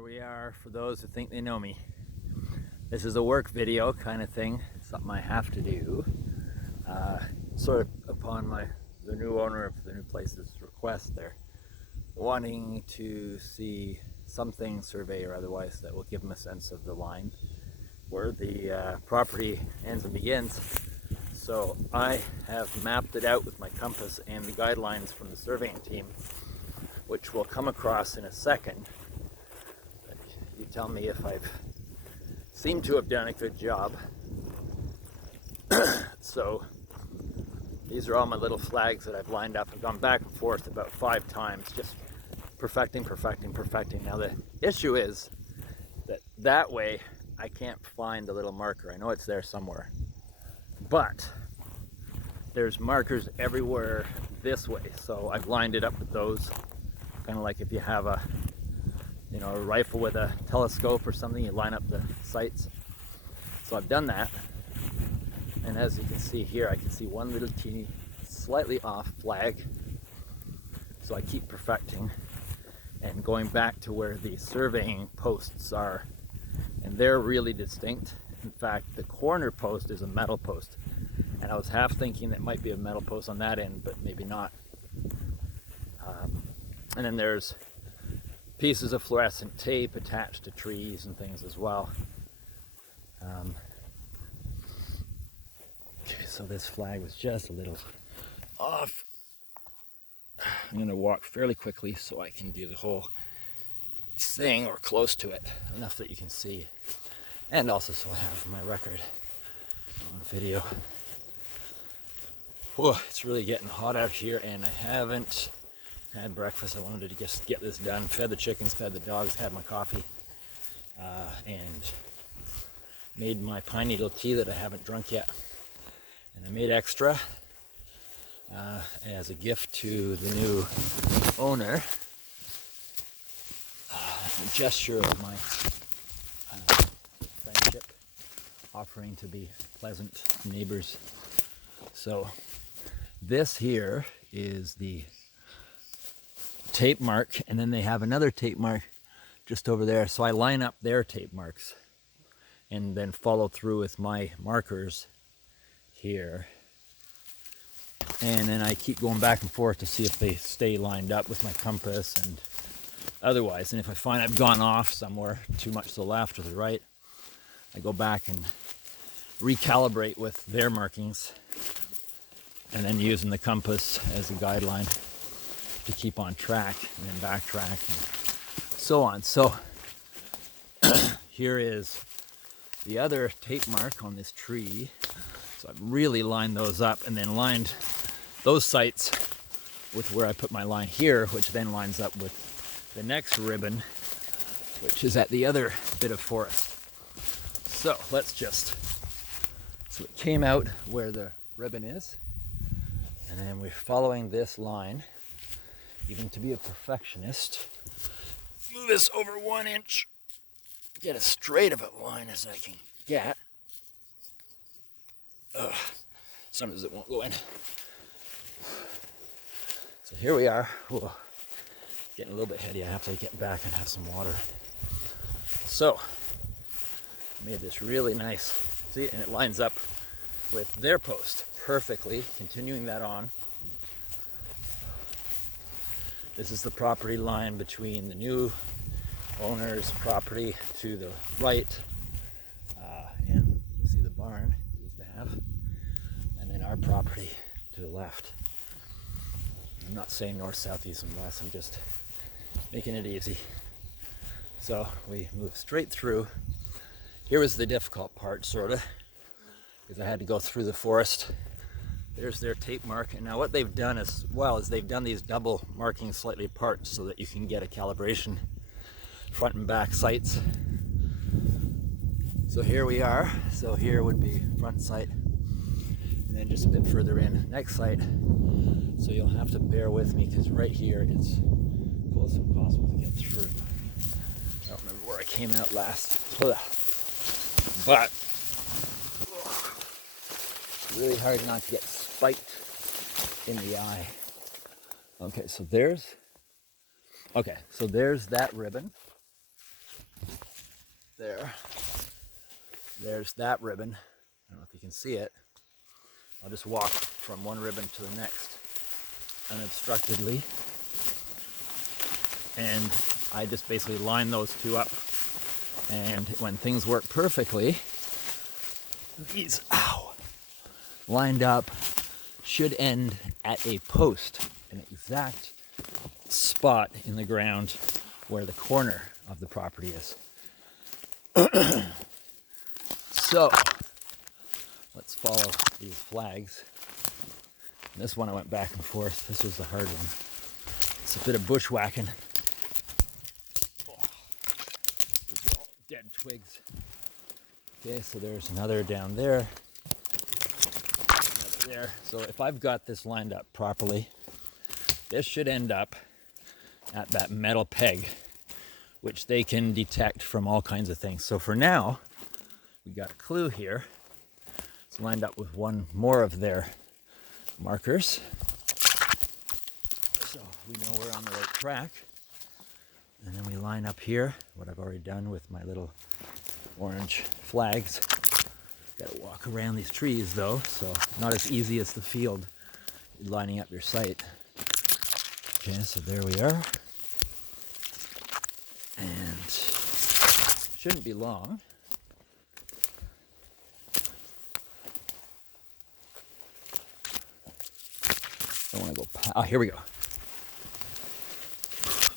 Here we are for those who think they know me. This is a work video kind of thing, something I have to do, sort of upon the new owner of the new place's request. They're wanting to see something, survey or otherwise, that will give them a sense of the line where the property ends and begins. So I have mapped it out with my compass and the guidelines from the surveying team, which we'll come across in a second. But you tell me if I've seemed to have done a good job. So these are all my little flags that I've lined up. I've gone back and forth about 5 times, just perfecting. Now the issue is that way I can't find the little marker. I know it's there somewhere, but there's markers everywhere this way. So I've lined it up with those, kind of like if you have a rifle with a telescope or something, you line up the sights. So I've done that, and as you can see here, I can see one little teeny, slightly off flag. So I keep perfecting and going back to where the surveying posts are, and they're really distinct. In fact, the corner post is a metal post, and I was half thinking that might be a metal post on that end, but maybe not. And then there's pieces of fluorescent tape attached to trees and things as well. Okay, so this flag was just a little off. I'm going to walk fairly quickly so I can do the whole thing, or close to it, enough that you can see, and also so I have my record on video. Whoa, it's really getting hot out here, and I haven't had breakfast. I wanted to just get this done. Fed the chickens, fed the dogs, had my coffee, and made my pine needle tea that I haven't drunk yet. And I made extra as a gift to the new owner, a gesture of my friendship, offering to be pleasant neighbors. So this here is the tape mark, and then they have another tape mark just over there. So I line up their tape marks and then follow through with my markers here, and then I keep going back and forth to see if they stay lined up with my compass and otherwise. And if I find I've gone off somewhere too much to the left or the right, I go back and recalibrate with their markings, and then using the compass as a guideline to keep on track, and then backtrack and so on. So here is the other tape mark on this tree. So I've really lined those up, and then lined those sites with where I put my line here, which then lines up with the next ribbon, which is at the other bit of forest. So so it came out where the ribbon is, and then we're following this line. Even to be a perfectionist, move this over 1 inch, get as straight of a line as I can get. Sometimes it won't go in. So here we are. Whoa. Getting a little bit heady. I have to get back and have some water. So I made this really nice, see, and it lines up with their post perfectly, continuing that on. This is the property line between the new owner's property to the right, and you see the barn we used to have, and then our property to the left. I'm not saying north, south, east, and west, I'm just making it easy. So we move straight through. Here was the difficult part, sort of, because I had to go through the forest. There's their tape mark, and now what they've done as well is they've done these double markings slightly apart so that you can get a calibration, front and back sights. So here we are. So here would be front sight, and then just a bit further in, next sight. So you'll have to bear with me, because right here it's close as possible to get through. I don't remember where I came out last, but really hard not to get spiked in the eye. Okay, so there's that ribbon. there. There's that ribbon. I don't know if you can see it. I'll just walk from one ribbon to the next unobstructedly. And I just basically line those two up. And when things work perfectly, these, lined up should end at a post, an exact spot in the ground where the corner of the property is. So let's follow these flags. This one I went back and forth. This was the hard one. It's a bit of bushwhacking. These are all dead twigs. Okay, so there's another down there. Another there. So if I've got this lined up properly, this should end up at that metal peg, which they can detect from all kinds of things. So for now, we got a clue here. It's lined up with one more of their markers. So we know we're on the right track. And then we line up here, what I've already done with my little orange flags. Got to walk around these trees though, so not as easy as the field lining up your site. Okay, so there we are. And shouldn't be long. I want to go, here we go.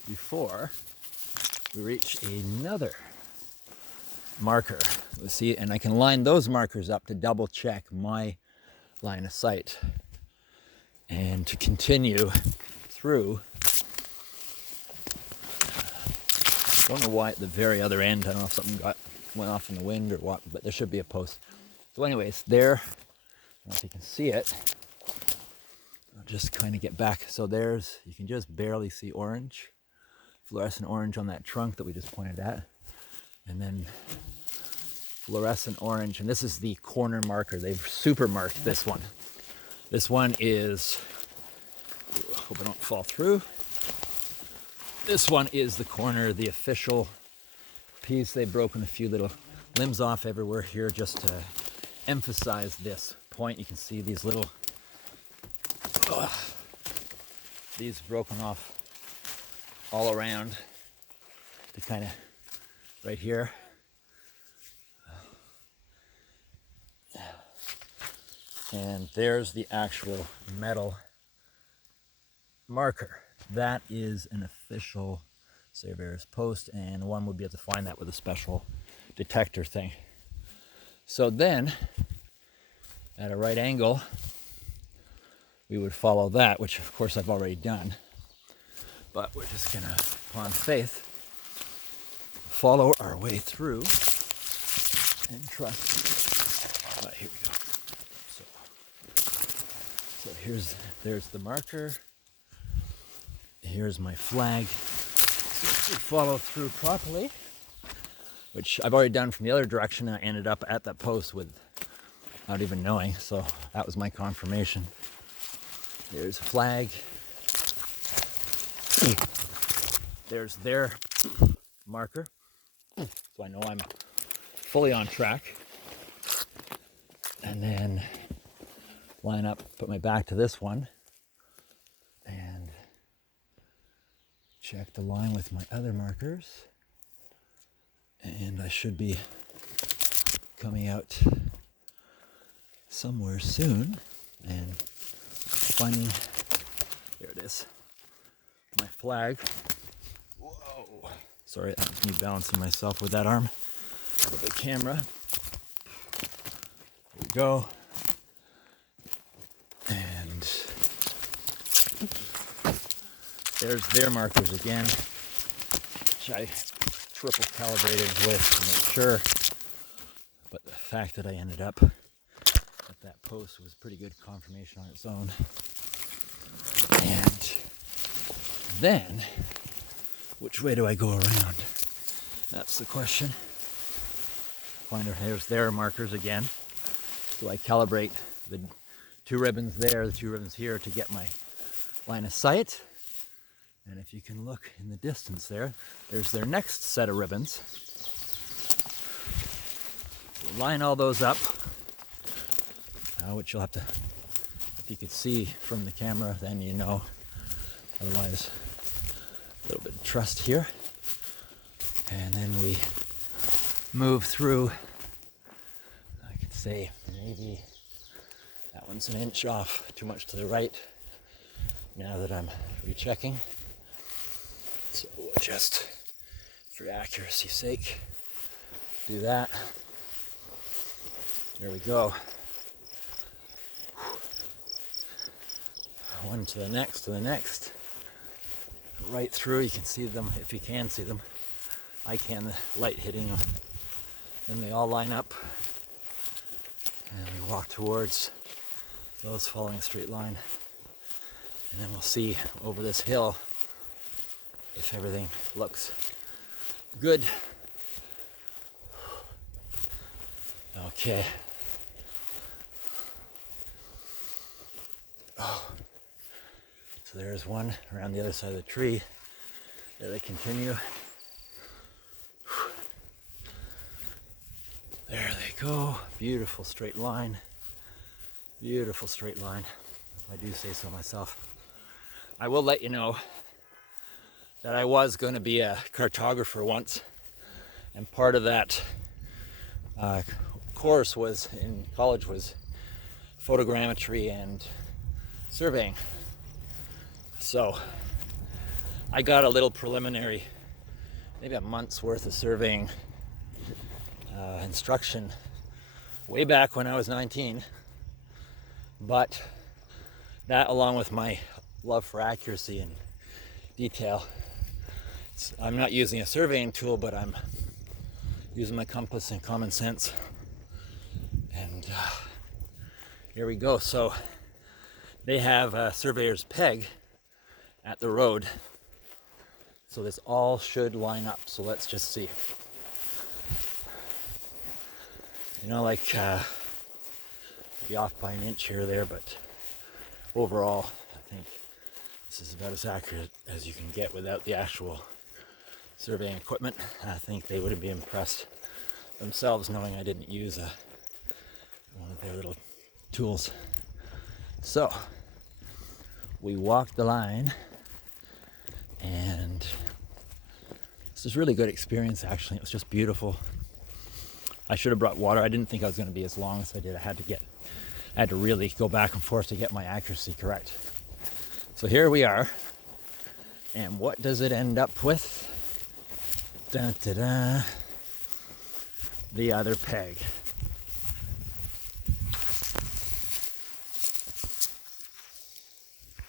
Before we reach another marker. Let's see, and I can line those markers up to double check my line of sight. And to continue through, I don't know why at the very other end, I don't know if something went off in the wind or what, but there should be a post. So anyways, there, I don't know if you can see it. I'll just kind of get back. So there's, you can just barely see orange, fluorescent orange on that trunk that we just pointed at. And then fluorescent orange, and this is the corner marker. They've super marked this one. This one is, hope I don't fall through. This one is the corner, the official piece. They've broken a few little limbs off everywhere here just to emphasize this point. You can see these little, these broken off all around. They kind of, right here. And there's the actual metal marker. That is an official surveyor's post, and one would be able to find that with a special detector thing. So then, at a right angle, we would follow that, which of course I've already done. But we're just gonna, upon faith, follow our way through and trust. Here we go. So there's the marker. Here's my flag. So follow through properly, which I've already done from the other direction. I ended up at that post without even knowing. So that was my confirmation. There's a flag. There's their marker. So I know I'm fully on track. And then line up, put my back to this one, and check the line with my other markers. And I should be coming out somewhere soon and finding, there it is, my flag. Whoa, sorry, that's me balancing myself with that arm, with the camera. There we go. And there's their markers again, which I triple calibrated with to make sure. But the fact that I ended up at that post was pretty good confirmation on its own. And then, which way do I go around? That's the question. There's their markers again. So I calibrate the two ribbons there, the two ribbons here to get my line of sight. And if you can look in the distance there, there's their next set of ribbons. Line all those up, which you'll have to, if you could see from the camera, then you know. Otherwise, a little bit of trust here. And then we move through, I could say maybe that one's an inch off, too much to the right, now that I'm rechecking. So we'll just, for accuracy's sake, do that. There we go. One to the next. Right through, you can see them, if you can see them. I can, the light hitting them. Then they all line up. And we walk towards those following a straight line. And then we'll see over this hill if everything looks good. Okay. Oh. So there's one around the other side of the tree. There they continue. There they go. Beautiful straight line. Beautiful straight line. I do say so myself. I will let you know that I was going to be a cartographer once, and part of that course was in college was photogrammetry and surveying. So I got a little preliminary, maybe a month's worth of surveying instruction way back when I was 19. But that, along with my love for accuracy and detail, I'm not using a surveying tool, but I'm using my compass and common sense. And here we go. So they have a surveyor's peg at the road. So this all should line up. So let's just see. You know, like be off by an inch here or there, but overall, I think this is about as accurate as you can get without the actual surveying equipment. I think they would be impressed themselves knowing I didn't use one of their little tools. So we walked the line, and this is a really good experience. Actually, it was just beautiful. I should have brought water. I didn't think I was going to be as long as I did. I had to really go back and forth to get my accuracy correct. So here we are, and what does it end up with? Dun, da, da. The other peg.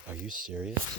Are you serious?